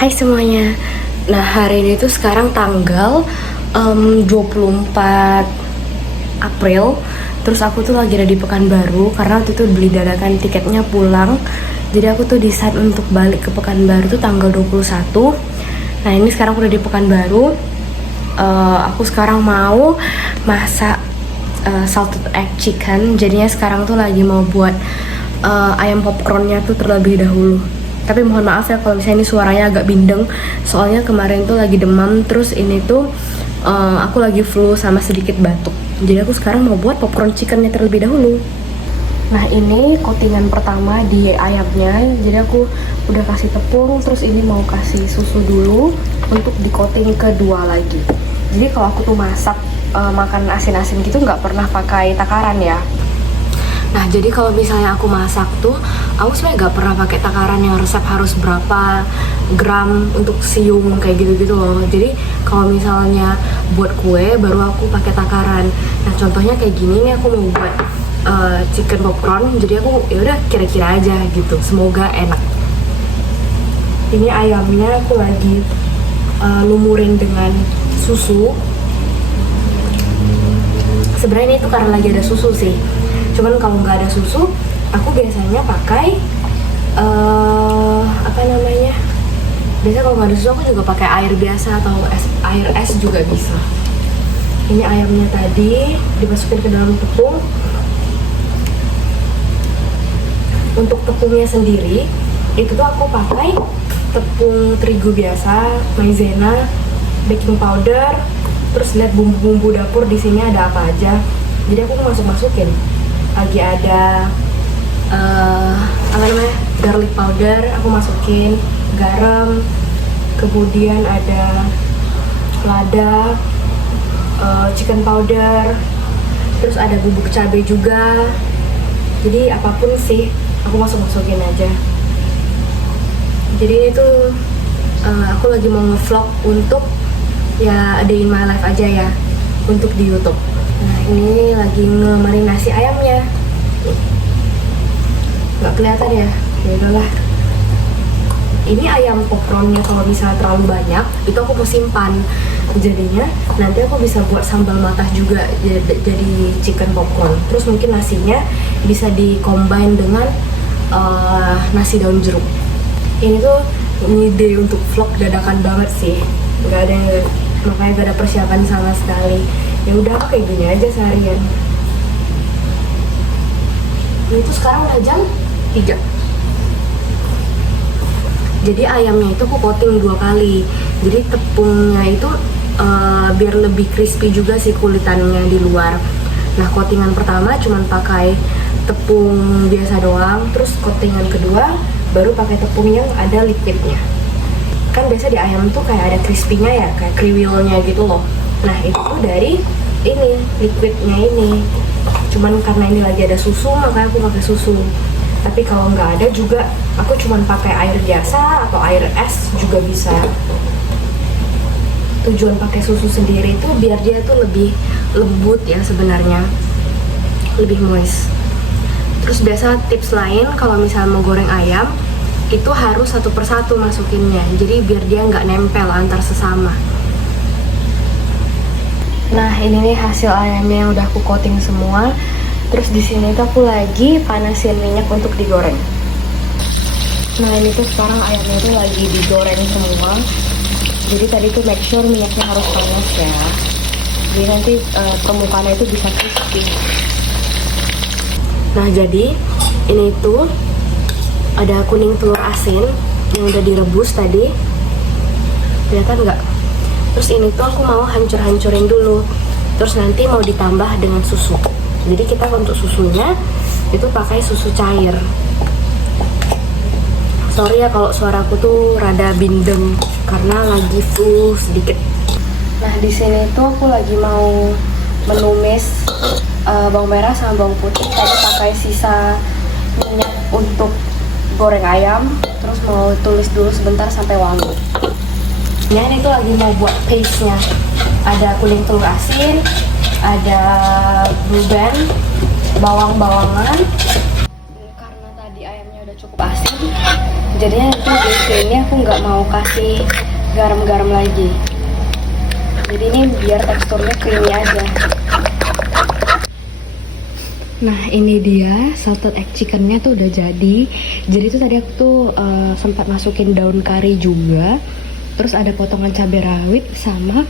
Hai semuanya. Nah, hari ini tuh sekarang tanggal 24 April. Terus aku tuh lagi ada di Pekanbaru karena waktu itu beli dadakan tiketnya pulang. Jadi aku tuh decide untuk balik ke Pekanbaru tuh tanggal 21. Nah, ini sekarang udah di Pekanbaru. Aku sekarang mau masak salted egg chicken. Jadinya sekarang tuh lagi mau buat ayam popcornnya tuh terlebih dahulu. Tapi mohon maaf ya kalau misalnya ini suaranya agak bindeng, soalnya kemarin tuh lagi demam, terus ini tuh aku lagi flu sama sedikit batuk. Jadi aku sekarang mau buat popcorn chickennya terlebih dahulu. Nah, ini coatingan pertama di ayamnya. Jadi aku udah kasih tepung, terus ini mau kasih susu dulu untuk di coating kedua lagi. Jadi kalau aku tuh masak makan asin-asin gitu nggak pernah pakai takaran ya. Nah, jadi kalau misalnya aku masak tuh, aku sebenarnya nggak pernah pakai takaran yang resep harus berapa gram untuk siung kayak gitu-gitu loh. Jadi kalau misalnya buat kue, baru aku pakai takaran. Nah, contohnya kayak gini nih, aku mau buat chicken popcorn. Jadi aku ya udah kira-kira aja gitu. Semoga enak. Ini ayamnya aku lagi lumurin dengan susu. Sebenarnya ini tuh karena lagi ada susu sih. Cuman kalau nggak ada susu, aku biasanya pakai biasanya kalau nggak ada susu aku juga pakai air biasa atau air es juga bisa. Ini ayamnya tadi dimasukin ke dalam tepung. Untuk tepungnya sendiri itu tuh aku pakai tepung terigu biasa, maizena, baking powder, terus lihat bumbu-bumbu dapur di sini ada apa aja. Jadi aku masukin. Lagi ada garlic powder, aku masukin garam, kemudian ada lada, chicken powder, terus ada bubuk cabai juga. Jadi apapun sih aku masukin aja. Jadi itu aku lagi mau nge-vlog untuk ya day in my life aja ya, untuk di YouTube. Nah, ini lagi nge-marinasi ayamnya. Nggak kelihatan ya? Ya udahlah. Ini ayam popcornnya kalau misalnya terlalu banyak, itu aku mau simpan. Jadinya nanti aku bisa buat sambal matah juga jadi chicken popcorn. Terus mungkin nasinya bisa di-combine dengan nasi daun jeruk. Ini tuh ide untuk vlog dadakan banget sih. Makanya gak ada persiapan sama sekali. Ya udah, aku kayak gini aja seharian. Ini tuh sekarang udah jam 3. Jadi ayamnya itu aku coating 2 kali. Jadi tepungnya itu biar lebih crispy juga sih kulitannya di luar. Nah, coatingan pertama cuman pakai tepung biasa doang. Terus coatingan kedua baru pakai tepung yang ada liquidnya. Kan biasa di ayam tuh kayak ada crispy-nya ya, kayak kriwilnya gitu loh. Nah, itu tuh dari ini liquidnya ini. Cuman karena ini lagi ada susu, makanya aku pakai susu. Tapi kalau nggak ada juga, aku cuman pakai air biasa atau air es juga bisa. Tujuan pakai susu sendiri itu biar dia tuh lebih lembut ya sebenarnya, lebih moist. Terus biasa tips lain kalau misalnya mau goreng ayam, itu harus satu persatu masukinnya. Jadi biar dia nggak nempel antar sesama. Nah, ini nih hasil ayamnya yang udah aku coating semua. Terus di sini tuh aku lagi panasin minyak untuk digoreng. Nah, ini tuh sekarang ayamnya tuh lagi digoreng semua. Jadi tadi tuh make sure minyaknya harus panas ya. Jadi nanti permukaannya itu bisa crispy. Nah, jadi ini tuh ada kuning telur asin yang udah direbus tadi. Kelihatan nggak? Terus ini tuh aku mau hancur-hancurin dulu. Terus nanti mau ditambah dengan susu. Jadi kita untuk susunya itu pakai susu cair. Sorry ya kalau suaraku tuh rada bindeng karena lagi flu sedikit. Nah, di sini tuh aku lagi mau menumis bawang merah sama bawang putih. Tadi pakai sisa minyak untuk goreng ayam. Terus mau tumis dulu sebentar sampai wangi. Ya, ini tuh lagi mau buat paste-nya. Ada kuning telur asin, ada blue band, bawang-bawangan. Karena tadi ayamnya udah cukup asin, Jadinya nanti di sini aku nggak mau kasih garam-garam lagi. Jadi ini biar teksturnya creamy aja. Nah ini dia salted egg chickennya tuh udah jadi. Jadi tuh tadi aku tuh sempat masukin daun kari juga. Terus ada potongan cabai rawit sama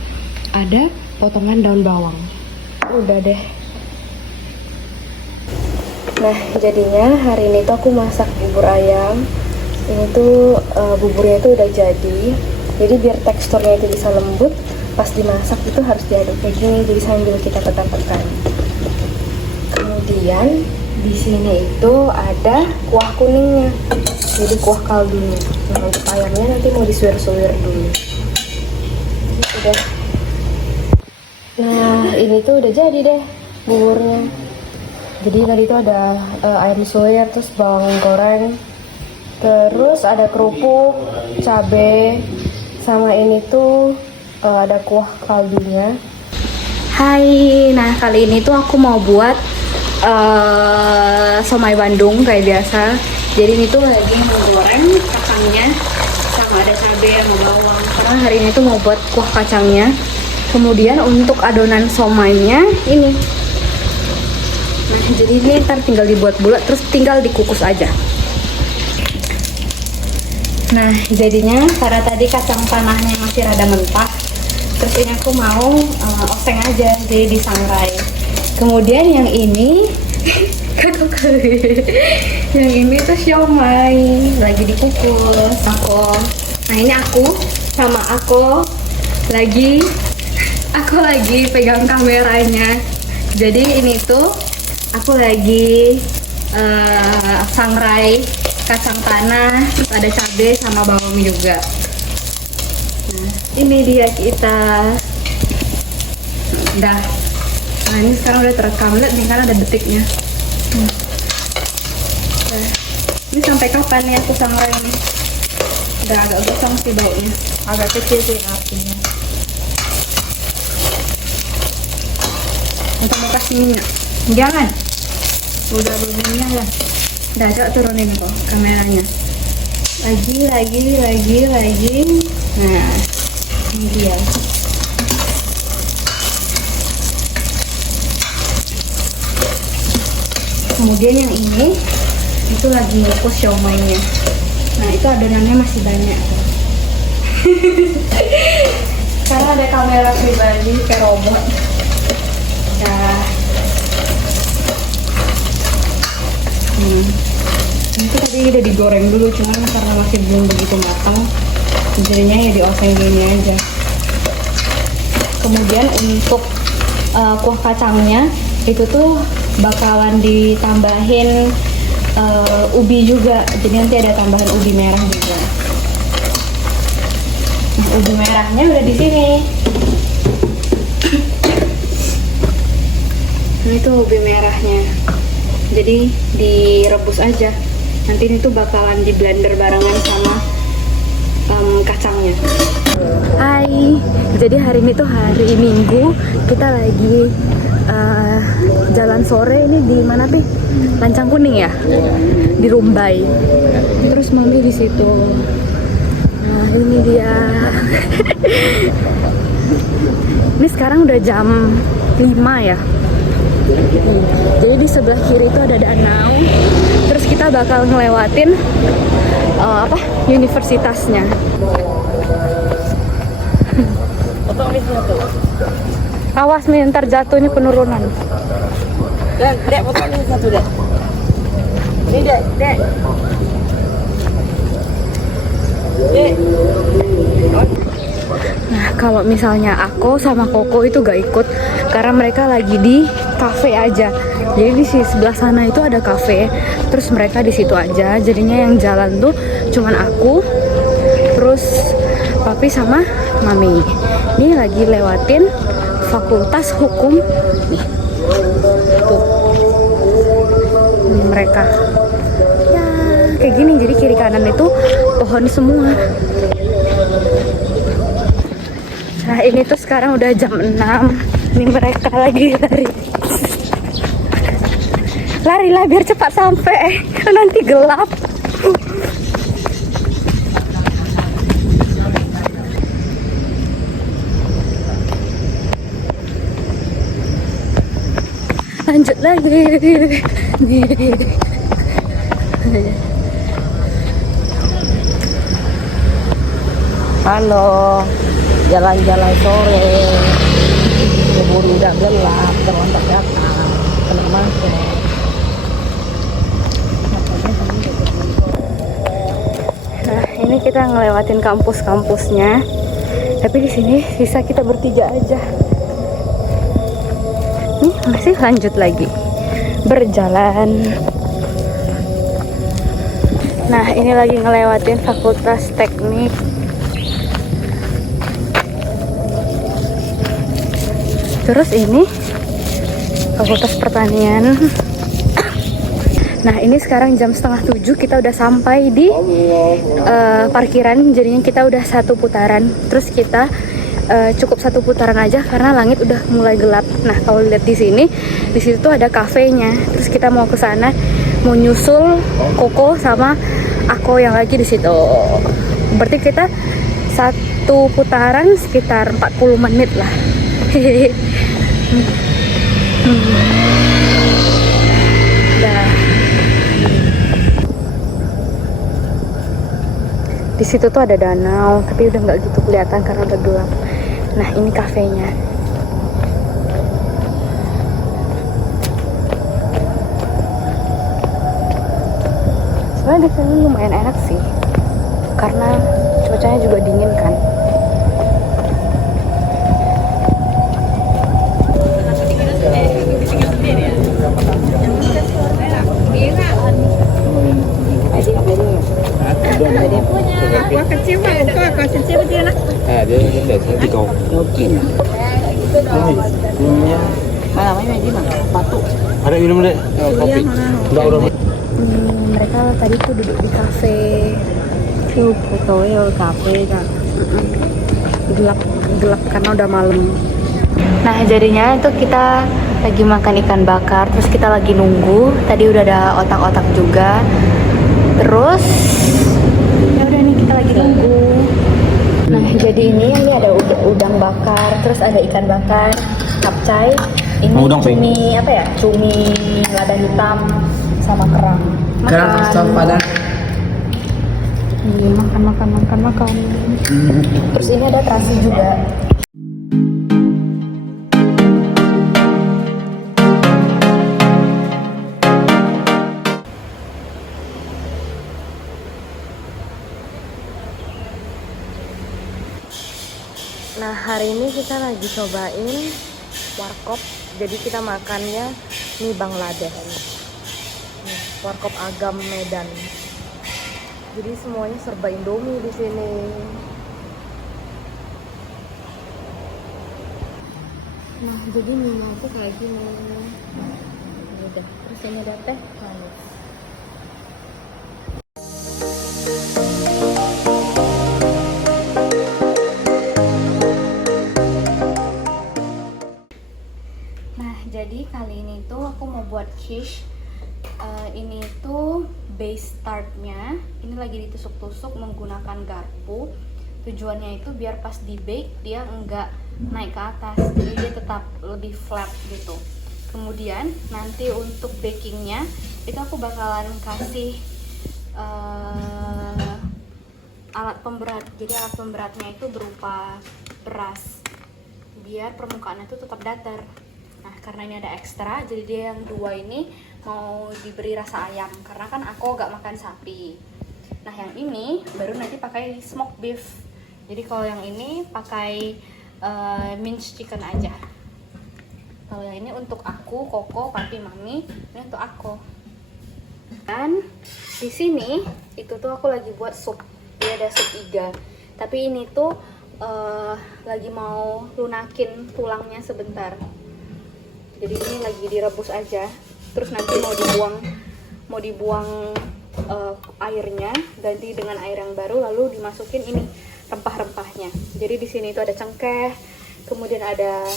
ada potongan daun bawang. Udah deh. Nah jadinya hari ini tuh aku masak bubur ayam. Ini tuh buburnya itu udah jadi. Jadi biar teksturnya itu bisa lembut, pas dimasak itu harus diaduk kayak gini. Jadi sambil kita tekan-tekan. Kemudian di sini itu ada kuah kuningnya. Jadi kuah kaldunya. Nah untuk ayamnya nanti mau disuir-suir dulu. Udah. Nah ini tuh udah jadi deh buburnya. Jadi tadi tuh ada ayam suwir, terus bawang goreng, terus ada kerupuk, cabe, sama ini tuh ada kuah kaldunya. Hai, nah kali ini tuh aku mau buat somai Bandung kayak biasa. Jadi ini tuh lagi menggoreng kacangnya, sama ada cabe sama bawang. Karena hari ini tuh mau buat kuah kacangnya. Kemudian untuk adonan somainya ini. Nah jadi ini ntar tinggal dibuat bulat, terus tinggal dikukus aja. Nah jadinya karena tadi kacang tanahnya masih rada mentah, terus ini aku mau oseng aja, jadi disangrai. Kemudian yang ini yang ini tuh siomay lagi dikukus aku. Nah ini aku sama aku lagi pegang kameranya. Jadi ini tuh aku lagi sangrai kacang tanah, terus ada cabai sama bawang juga. Nah, ini dia kita. Udah. Nah, ini sekarang udah terekam, lihat nih kan ada detiknya. Nah, ini sampai kapan nih aku sangrai ini? Udah agak gosong sih baunya, agak kecil sih apinya. Untuk mau kasih minyak, jangan. Udah berminyak ya. Udah coba turunin kok kameranya. Lagi. Nah, ini dia. Kemudian yang ini itu lagi ngukus siomaynya. Nah itu adonannya masih banyak. Karena ada kamera pribadi kayak robot. Nah, itu tadi udah digoreng dulu, cuman karena masih belum begitu matang, jadinya ya dioseng gini aja. Kemudian untuk kuah kacangnya itu tuh bakalan ditambahin ubi juga, jadi nanti ada tambahan ubi merah juga. Nah, ubi merahnya udah di sini. Nah, itu ubi merahnya. Jadi direbus aja. Nanti ini tuh bakalan di blender barengan sama kacangnya. Hai, jadi hari ini tuh hari Minggu, kita lagi jalan sore. Ini di mana Pi? Lancang Kuning ya, di Rumbai. Terus mami di situ. Nah ini dia. Ini sekarang udah jam 5 ya. Jadi di sebelah kiri itu ada danau. Terus kita bakal ngelewatin universitasnya. Awas nih, ntar jatuh, ini penurunan. Dek, foto ini satu dek. Ini dek. Dek. Nah, kalau misalnya aku sama Koko itu gak ikut karena mereka lagi di kafe aja. Jadi di sebelah sana itu ada kafe, terus mereka di situ aja. Jadinya yang jalan tuh cuman aku, terus papi sama mami. Ini lagi lewatin Fakultas Hukum. Nih, tuh ini mereka. Ya, kayak gini. Jadi kiri kanan itu pohon semua. Nah ini tuh sekarang udah jam 6. Ini mereka lagi lari. Larilah biar cepat sampai. Nanti gelap. lanjut lagi. Halo, jalan-jalan sore, keburu udah gelap, terontak datang, kena macet. Nah, ini kita ngelewatin kampus-kampusnya, tapi di sini sisa kita bertiga aja. Nih masih lanjut lagi berjalan. Nah, ini lagi ngelewatin Fakultas Teknik. Terus ini Fakultas Pertanian. Nah, ini sekarang jam 6:30, kita udah sampai di parkiran. Jadinya kita udah satu putaran. Terus kita cukup satu putaran aja karena langit udah mulai gelap. Nah, kalau lihat di sini, di situ tuh ada kafenya. Terus kita mau ke sana, mau nyusul Koko sama aku yang lagi di situ. Berarti kita satu putaran sekitar 40 menit lah. Dah. Di situ tuh ada danau, tapi udah nggak gitu kelihatan karena udah gelap. Nah, ini kafenya. Sebenarnya di sini lumayan enak sih, karena cuacanya juga dingin kan. Quá kecil mah, kok kecil dia lah. Dia để sang đi cầu. Mungkin. Minumnya. Namanya di mana? Batu. Ada minum deh. Kopi. Enggak udah. Mereka tadi tuh duduk di kafe. Tuh fotonya kafe kan. Gelap karena udah malam. Nah, jadinya itu kita lagi makan ikan bakar, terus kita lagi nunggu. Tadi udah ada otak-otak juga. Terus ya udah nih kita lagi nunggu. Nah, jadi ini ada udang bakar, terus ada ikan bakar, kapcay. Ini cumi apa ya? Cumi lada hitam sama kerang. Kerang asam padang. Iya, makan. Terus ini ada terasi juga. Nah, hari ini kita lagi cobain warkop. Jadi kita makannya mie Bangladesh. Warkop Agam Medan. Jadi semuanya serba Indomie di sini. Nah, jadi mie itu kayak gini. Udah, terus ini ada teh manis. Nah, jadi kali ini tuh aku mau buat quiche. Ini tuh base startnya. Ini lagi ditusuk-tusuk menggunakan garpu. Tujuannya itu biar pas di bake dia enggak naik ke atas, jadi dia tetap lebih flat gitu. Kemudian nanti untuk bakingnya itu aku bakalan kasih alat pemberat. Jadi alat pemberatnya itu berupa beras biar permukaannya itu tetap datar. Nah, karena ini ada ekstra, jadi dia yang dua ini mau diberi rasa ayam karena kan aku gak makan sapi. Nah, yang ini baru nanti pakai smoked beef. Jadi kalau yang ini pakai minced chicken aja. Kalau yang ini untuk aku, Koko, Papi, Mami, ini untuk aku. Dan di sini itu tuh aku lagi buat sup. Ini ada sup iga. Tapi ini tuh lagi mau lunakin tulangnya sebentar. Jadi ini lagi direbus aja. Terus nanti mau dibuang airnya, ganti dengan air yang baru, lalu dimasukin ini rempah-rempahnya. Jadi di sini itu ada cengkeh, kemudian ada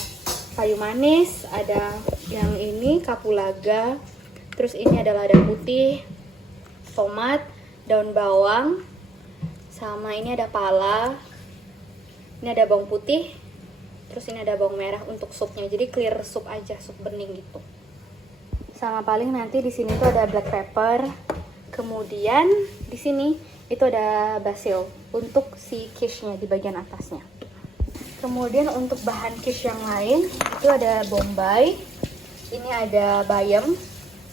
kayu manis, ada yang ini kapulaga, terus ini ada lada putih, tomat, daun bawang, sama ini ada pala, ini ada bawang putih, terus ini ada bawang merah untuk supnya. Jadi clear sup aja, sup bening gitu. Sama paling nanti di sini tuh ada black pepper. Kemudian di sini itu ada basil untuk si quiche-nya di bagian atasnya. Kemudian untuk bahan quiche yang lain itu ada bombay. Ini ada bayam.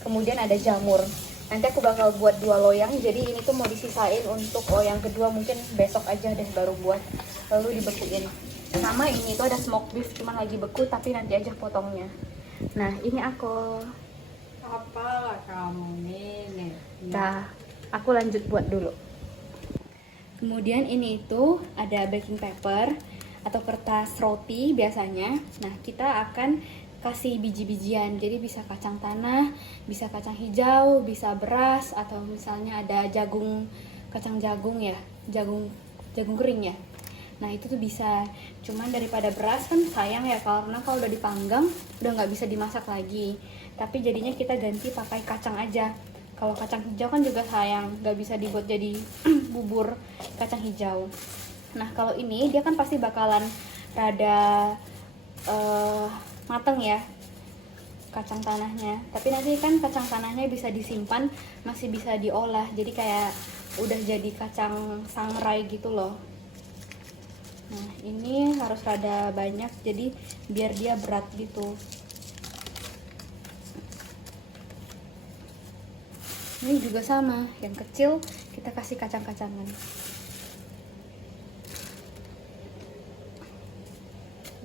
Kemudian ada jamur. Nanti aku bakal buat 2 loyang. Jadi ini tuh mau disisain untuk loyang kedua, mungkin besok aja deh baru buat. Lalu dibekuin. Sama ini tuh ada smoked beef, cuman lagi beku tapi nanti aja potongnya. Nah, ini aku. Apalah kamu ini? Nah, aku lanjut buat dulu. Kemudian ini itu ada baking paper atau kertas roti biasanya. Nah, kita akan kasih biji-bijian. Jadi bisa kacang tanah, bisa kacang hijau, bisa beras, atau misalnya ada jagung, kacang jagung ya, jagung kering ya. Nah, itu tuh bisa. Cuman daripada beras kan sayang ya, karena kalau udah dipanggang udah nggak bisa dimasak lagi. Tapi jadinya kita ganti pakai kacang aja. Kalau kacang hijau kan juga sayang, nggak bisa dibuat jadi bubur kacang hijau. Nah, kalau ini dia kan pasti bakalan rada mateng ya kacang tanahnya. Tapi nanti kan kacang tanahnya bisa disimpan, masih bisa diolah. Jadi kayak udah jadi kacang sangrai gitu loh. Nah, ini harus rada banyak, jadi biar dia berat gitu. Ini juga sama, yang kecil kita kasih kacang-kacangan.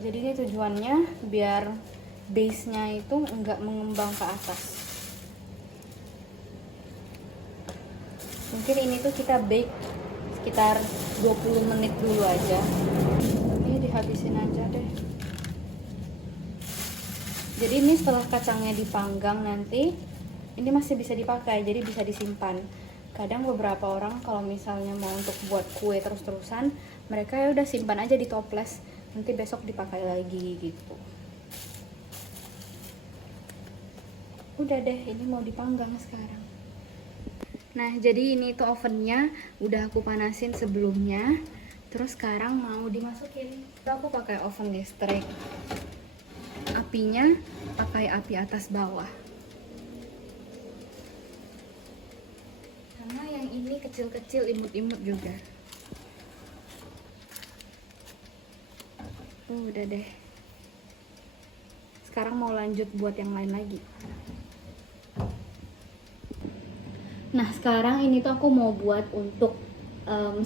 Jadi ini tujuannya biar base-nya itu enggak mengembang ke atas. Mungkin ini tuh kita bake sekitar 20 menit dulu aja. Ini dihabisin aja deh. Jadi ini setelah kacangnya dipanggang nanti, ini masih bisa dipakai, jadi bisa disimpan. Kadang beberapa orang kalau misalnya mau untuk buat kue terus-terusan, mereka ya udah simpan aja di toples, nanti besok dipakai lagi gitu. Udah deh, ini mau dipanggang sekarang. Nah, jadi ini tuh ovennya udah aku panasin sebelumnya. Terus sekarang mau dimasukin. Aku pakai oven listrik. Apinya pakai api atas bawah. Karena yang ini kecil-kecil, imut-imut juga. Udah deh. Sekarang mau lanjut buat yang lain lagi. Nah, sekarang ini tuh aku mau buat untuk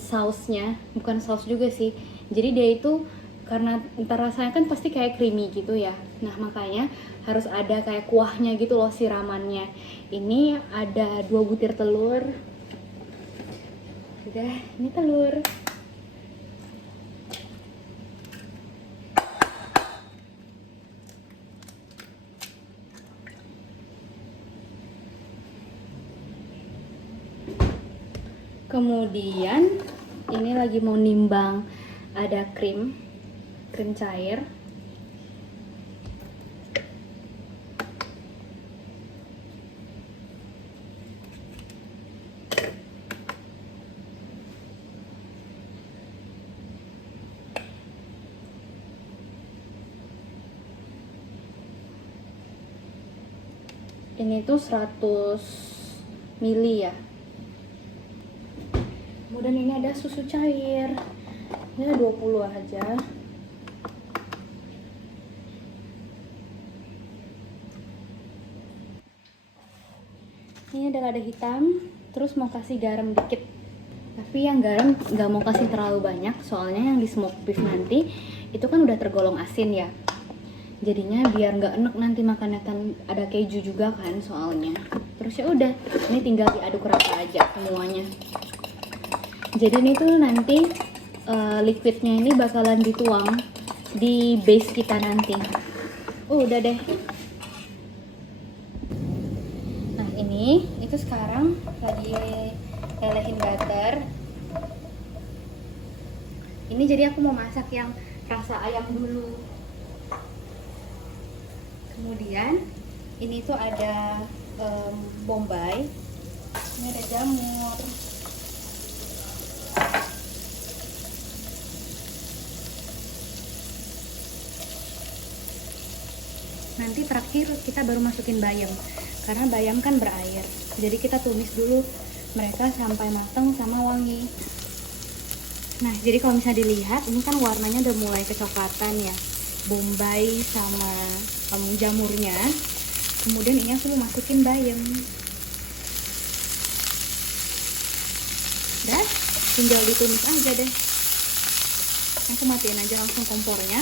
sausnya. Bukan saus juga sih. Jadi dia itu karena ntar rasanya kan pasti kayak creamy gitu ya. Nah, makanya harus ada kayak kuahnya gitu loh, siramannya. Ini ada 2 butir telur. Udah, ini telur. Kemudian ini lagi mau nimbang, ada krim cair. Ini tuh 100 mili ya. Kemudian ini ada susu cair. Ini 20 aja. Ini ada lada hitam, terus mau kasih garam dikit. Tapi yang garam nggak mau kasih terlalu banyak, soalnya yang di smoked beef nanti itu kan udah tergolong asin ya. Jadinya biar nggak enek nanti makannya, kan ada keju juga kan soalnya. Terus ya udah, ini tinggal diaduk rata aja semuanya. Jadi ini tuh nanti liquidnya ini bakalan dituang di base kita nanti. Udah deh. Nah, ini itu sekarang lagi lelehin butter. Ini jadi aku mau masak yang rasa ayam dulu. Kemudian ini tuh ada bombay. Ini ada jamur. Nanti terakhir kita baru masukin bayam, karena bayam kan berair. Jadi kita tumis dulu mereka sampai matang sama wangi. Nah, jadi kalau misalnya dilihat, ini kan warnanya udah mulai kecoklatan ya, bombay sama jamurnya. Kemudian ini aku mau masukin bayam. Dan tinggal ditumis aja deh. Aku matiin aja langsung kompornya,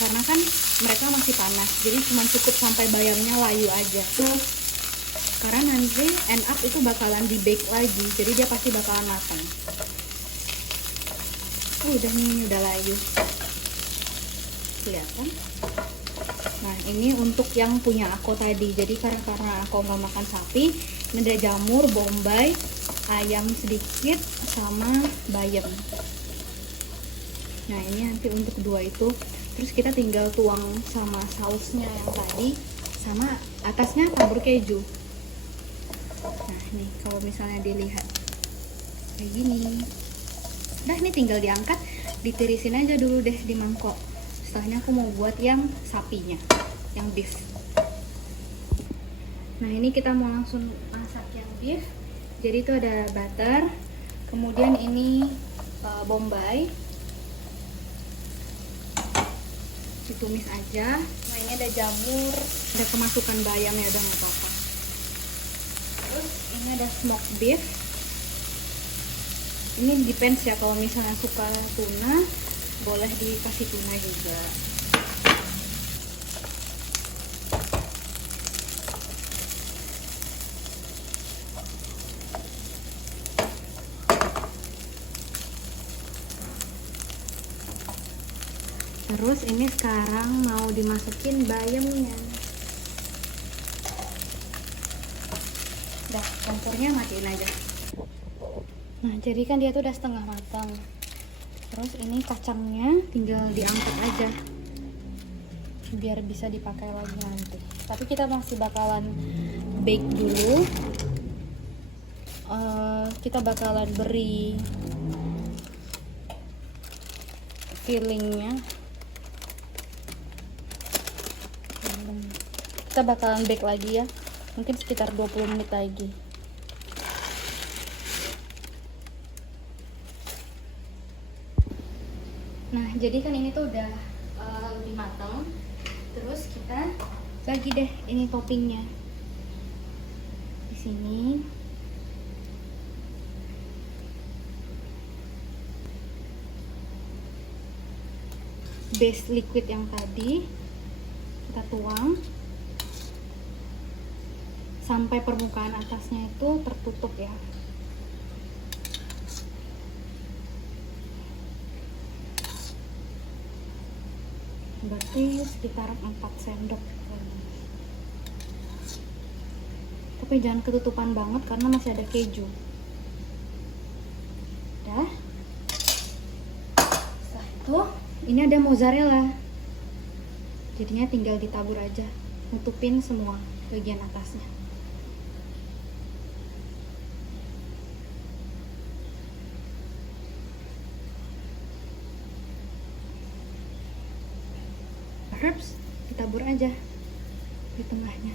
karena kan mereka masih panas, jadi cuma cukup sampai bayamnya layu aja. Karena nanti end up itu bakalan di bake lagi, jadi dia pasti bakalan matang. Udah nih, ini udah layu, kelihatan. Nah, ini untuk yang punya aku tadi. Jadi karena aku nggak makan sapi, ini ada jamur, bombay, ayam sedikit, sama bayam. Nah, ini nanti untuk dua itu. Terus kita tinggal tuang sama sausnya yang tadi, sama atasnya tabur keju. Nah, nih kalau misalnya dilihat kayak gini. Nah, ini tinggal diangkat, ditirisin aja dulu deh di mangkok. Setelahnya aku mau buat yang sapinya, yang beef. Nah, ini kita mau langsung masak yang beef. Jadi itu ada butter, kemudian ini bombay, ditumis aja. Nah, ini ada jamur, ada kemasukan bayam ya, udah nggak apa-apa. Terus ini ada smoked beef. Ini depends ya, kalau misalnya suka tuna boleh dikasih tuna juga. Terus ini sekarang mau dimasukin bayamnya. Udah, kompornya matiin aja. Nah, jadi kan dia tuh udah setengah matang. Terus ini kacangnya tinggal diangkat aja, biar bisa dipakai lagi nanti. Tapi kita masih bakalan bake dulu. Kita bakalan beri fillingnya. Kita bakalan bake lagi ya, mungkin sekitar 20 menit lagi. Nah, jadi kan ini tuh udah lebih matang. Terus kita bagi deh ini toppingnya di sini. Base liquid yang tadi kita tuang sampai permukaan atasnya itu tertutup ya. Berarti sekitar 4 sendok. Tapi jangan ketutupan banget karena masih ada keju. Udah. Setelah itu ini ada mozzarella. Jadinya tinggal ditabur aja, nutupin semua bagian atasnya. Herbs ditabur aja di tengahnya.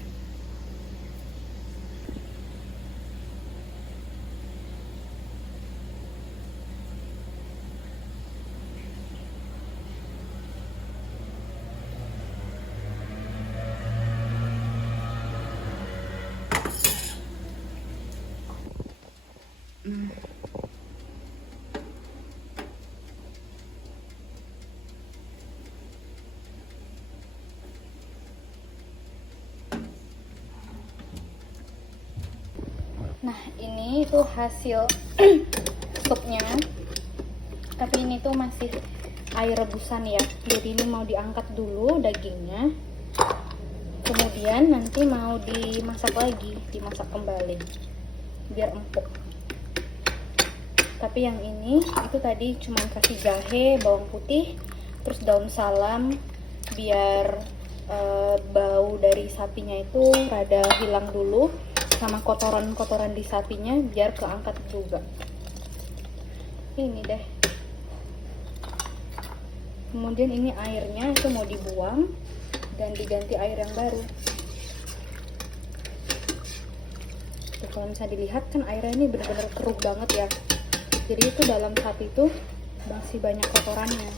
Nah, ini tuh hasil supnya. Tapi ini tuh masih air rebusan ya. Jadi ini mau diangkat dulu dagingnya. Kemudian nanti mau dimasak lagi, dimasak kembali biar empuk. Tapi yang ini itu tadi cuma kasih jahe, bawang putih, terus daun salam biar bau dari sapinya itu rada hilang dulu, sama kotoran-kotoran di sapinya biar keangkat juga. Ini deh. Kemudian ini airnya itu mau dibuang dan diganti air yang baru. kalau bisa dilihat kan airnya ini benar-benar keruh banget ya. Jadi itu dalam sapi itu masih banyak kotorannya.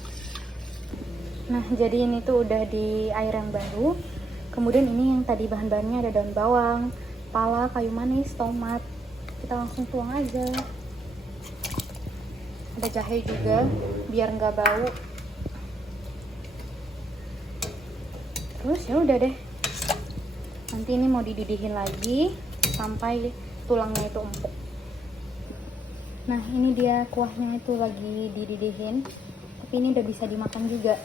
Nah, jadi ini tuh udah di air yang baru. Kemudian ini yang tadi bahan-bahannya ada daun bawang, pala, kayu manis, tomat. Kita langsung tuang aja. Ada jahe juga biar nggak bau. Terus ya udah deh. Nanti ini mau dididihin lagi sampai tulangnya itu empuk. Nah, ini dia kuahnya itu lagi dididihin. Tapi ini udah bisa dimakan juga.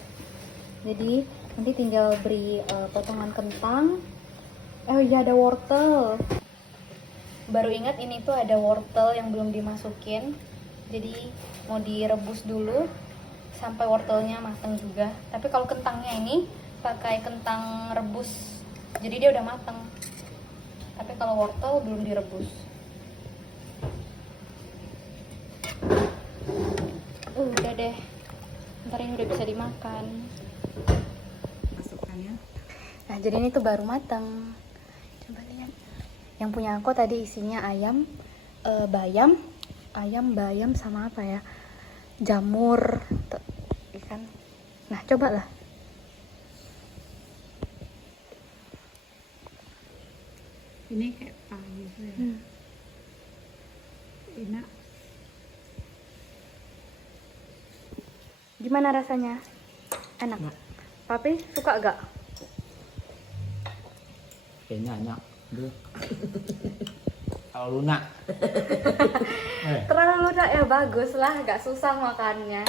Jadi nanti tinggal beri potongan kentang. Oh iya, ada wortel. Baru ingat ini tuh ada wortel yang belum dimasukin. Jadi mau direbus dulu sampai wortelnya matang juga. Tapi kalau kentangnya ini pakai kentang rebus, jadi dia udah matang. Tapi kalau wortel belum direbus. Udah deh, ntar ini udah bisa dimakan. Masukkannya. Nah, jadi ini tuh baru matang. Coba lihat. Yang punya aku tadi isinya ayam, bayam sama apa ya? Jamur, ikan. Nah, cobalah. Ini kayak pie gitu ya. Enak. Gimana rasanya? Enak. Papi suka gak? Kayaknya enak. Duh. Kalau lunak. Terlalu lunak ya, bagus lah, gak susah makannya.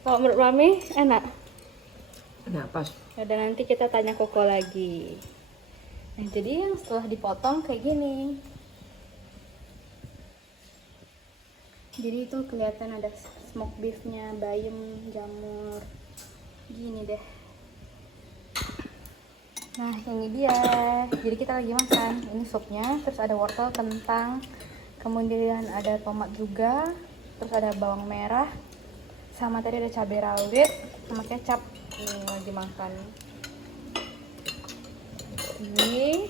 Kalau menurut Mami enak? Enak pas. Udah, nanti kita tanya Koko lagi. Nah, jadi yang setelah dipotong kayak gini. Jadi itu kelihatan ada smoke beefnya, bayam, jamur. Gini deh. Nah, ini dia. Jadi kita lagi makan. Ini supnya, terus ada wortel, kentang, kemudian ada tomat juga, terus ada bawang merah, sama tadi ada cabai rawit, sama kecap. Ini lagi makan. Ini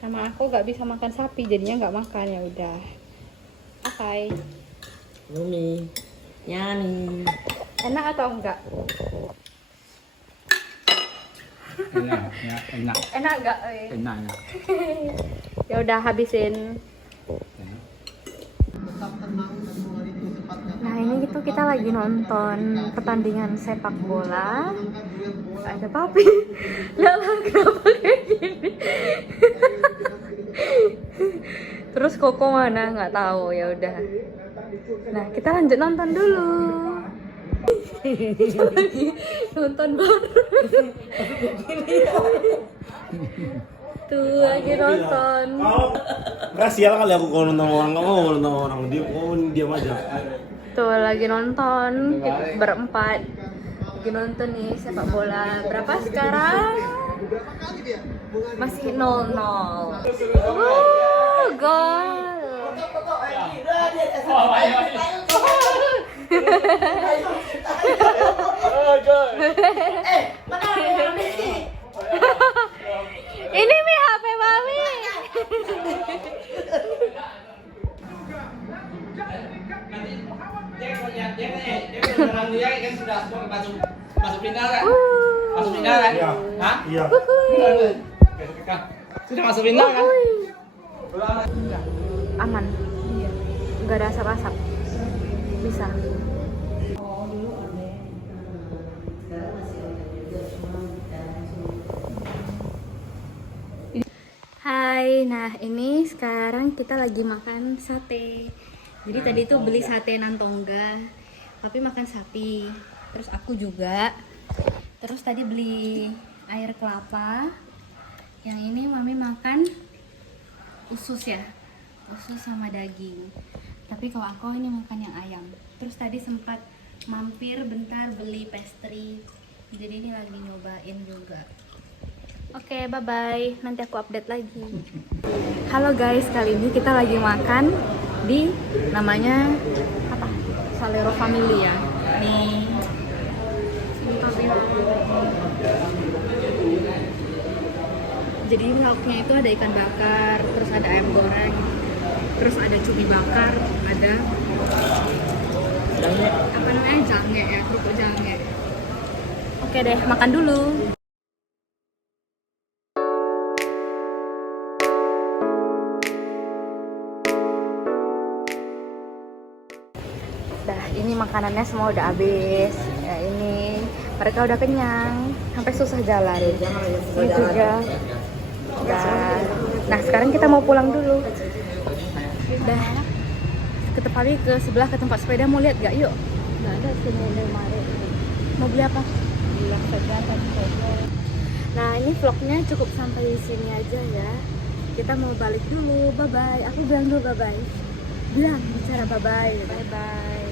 sama aku gak bisa makan sapi, jadinya gak makan, ya udah. Oke. Yummy, yummy. Enak atau enggak? Enak, ya, enak. Enak gak? Enak. Ya udah, habisin. Nah, ini gitu kita lagi nonton pertandingan sepak bola. Ada Papi. Lala, kenapa kayak gini? Terus Koko mana? Nggak tahu, ya udah. Nah, kita lanjut nonton dulu. Lagi nonton baru. Tuh lagi nonton. Nggak sial kali aku kalau nonton orang, nggak mau nonton orang, diam aja. Tuh lagi nonton, kita berempat lagi nonton nih sepak bola. Berapa sekarang? Masih 0-0. Gol. Ini mi HP Mami. Dia kan sudah masuk final kan? Masuk final kan? Iya. Hah? Iya. Sudah masuk final kan? Aman. Iya. Nggak ada asap-asap. Bisa. Hai, nah ini sekarang kita lagi makan sate. Jadi tadi tuh beli sate Nantongga, tapi makan sapi. Terus aku juga. Terus tadi beli air kelapa. Yang ini Mami makan usus ya, usus sama daging. Tapi kalau aku ini makan yang ayam. Terus tadi sempat mampir bentar beli pastry. Jadi ini lagi nyobain juga. Oke, bye-bye. Nanti aku update lagi. Halo guys, kali ini kita lagi makan di namanya apa? Salero Family ya. Nih. Jadi lauknya itu ada ikan bakar, terus ada ayam goreng. terus ada cumi bakar, ada apa namanya jange ya, kerupuk jange. Oke deh, makan dulu. Dah, ini makanannya semua udah habis. Ya ini, mereka udah kenyang, sampai susah jalan. Ini juga. Nah, sekarang kita mau pulang dulu. Dah, tepatnya ke sebelah ke tempat sepeda, mau lihat gak? Yuk. Nggak ada sini kemarin. Mau beli apa? Bilang saja tadi. Nah, ini vlognya cukup sampai sini aja ya. Kita mau balik dulu. Bye bye. Aku bilang dulu bye bye. Bilang bicara bye bye. Bye bye.